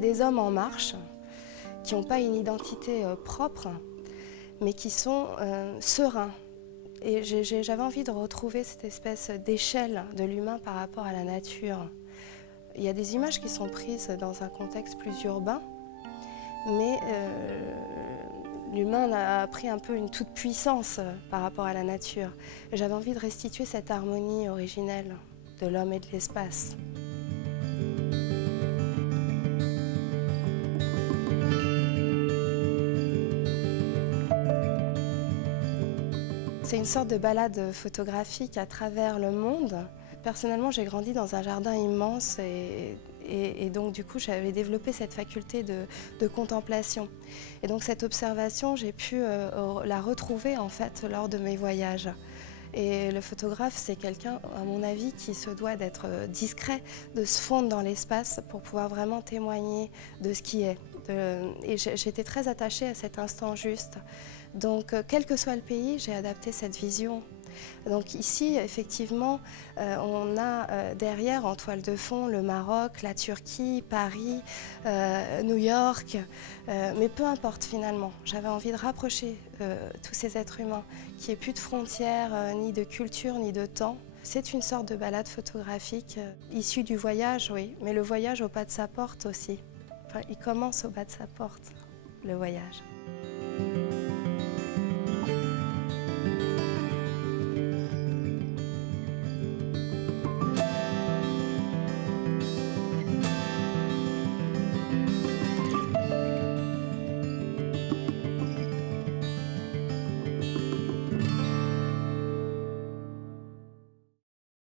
C'est des hommes en marche qui n'ont pas une identité propre, mais qui sont sereins. Et j'avais envie de retrouver cette espèce d'échelle de l'humain par rapport à la nature. Il y a des images qui sont prises dans un contexte plus urbain, mais l'humain a pris un peu une toute-puissance par rapport à la nature. J'avais envie de restituer cette harmonie originelle de l'homme et de l'espace. C'est une sorte de balade photographique à travers le monde. Personnellement, j'ai grandi dans un jardin immense et donc du coup j'avais développé cette faculté de contemplation. Et donc cette observation, j'ai pu la retrouver en fait lors de mes voyages. Et le photographe, c'est quelqu'un, à mon avis, qui se doit d'être discret, de se fondre dans l'espace pour pouvoir vraiment témoigner de ce qui est. Et j'étais très attachée à cet instant juste. Donc, quel que soit le pays, j'ai adapté cette vision. Donc ici, effectivement, on a derrière, en toile de fond, le Maroc, la Turquie, Paris, New York, mais peu importe finalement. J'avais envie de rapprocher tous ces êtres humains, qu'il n'y ait plus de frontières, ni de culture, ni de temps. C'est une sorte de balade photographique issue du voyage, oui, mais le voyage au pas de sa porte aussi. Enfin, il commence au bas de sa porte, le voyage.